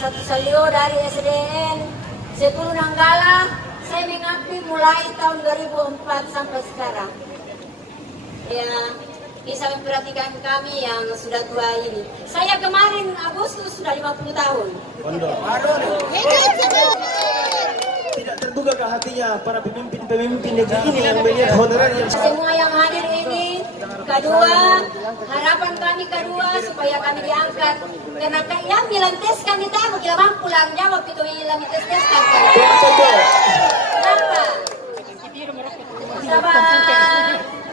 Satu Salio dari SDN 10 Nanggala. Saya mengabdi mulai tahun 2004 sampai sekarang. Ya, bisa memperhatikan kami yang sudah tua ini. Saya kemarin Agustus sudah 50 tahun. Tidak terbuka ke hatinya para pemimpin negeri ini yang melihat honorer yang semua yang hadir ini, kedua, harapan kami kedua supaya kami diangkat. Karena yang bilang tes kami tahu kita mampu lang jawab itu bilang tes kan. Kenapa? Sabar.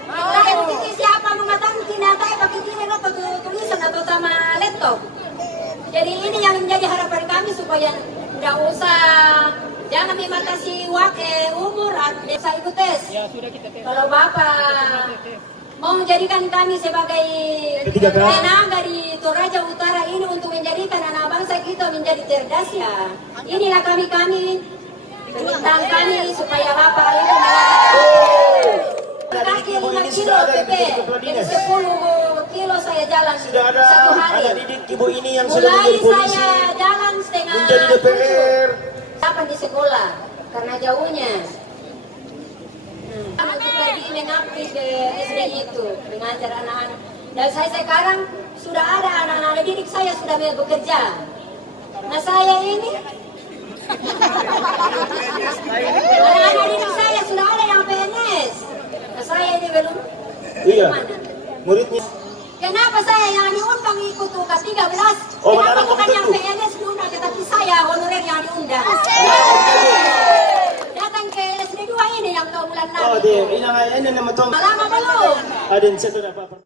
Kita itu siapa mengatakan tindakan pakai tindakan atau tulisan atau sama laptop. Jadi ini yang menjadi harapan kami supaya tidak usah. Jangan dibatasi umur, saya ikut tes. Kalau Bapak mau menjadikan kami sebagai tenaga di Toraja Utara ini untuk menjadikan anak bangsa kita menjadi cerdas ya. Inilah kami permintaan kami supaya Bapak itu kaki 5 kilo PP, jadi 10 kilo saya jalan satu hari. Ada didik ibu ini yang sudah menjadi polisi, saya jalan setengah menjadi DPR. Kapan di sekolah karena jauhnya. Anak kita mengabdi ke SD itu mengajar anak-anak. Dan saya sekarang sudah ada anak-anak didik saya sudah bekerja. Nah saya ini anak-anak didik saya sudah ada yang PNS. Nah saya ini belum. Iya. Muridnya. Kenapa saya yang diundang ikut UK13? Kenapa bukan yang PNS diundang, tetapi saya honorer yang diundang? Datang ke SD2 ini yang 2 bulan lalu. Oh, dia. Ini nama Tom. Lama belum? Adin, saya sudah apa-apa.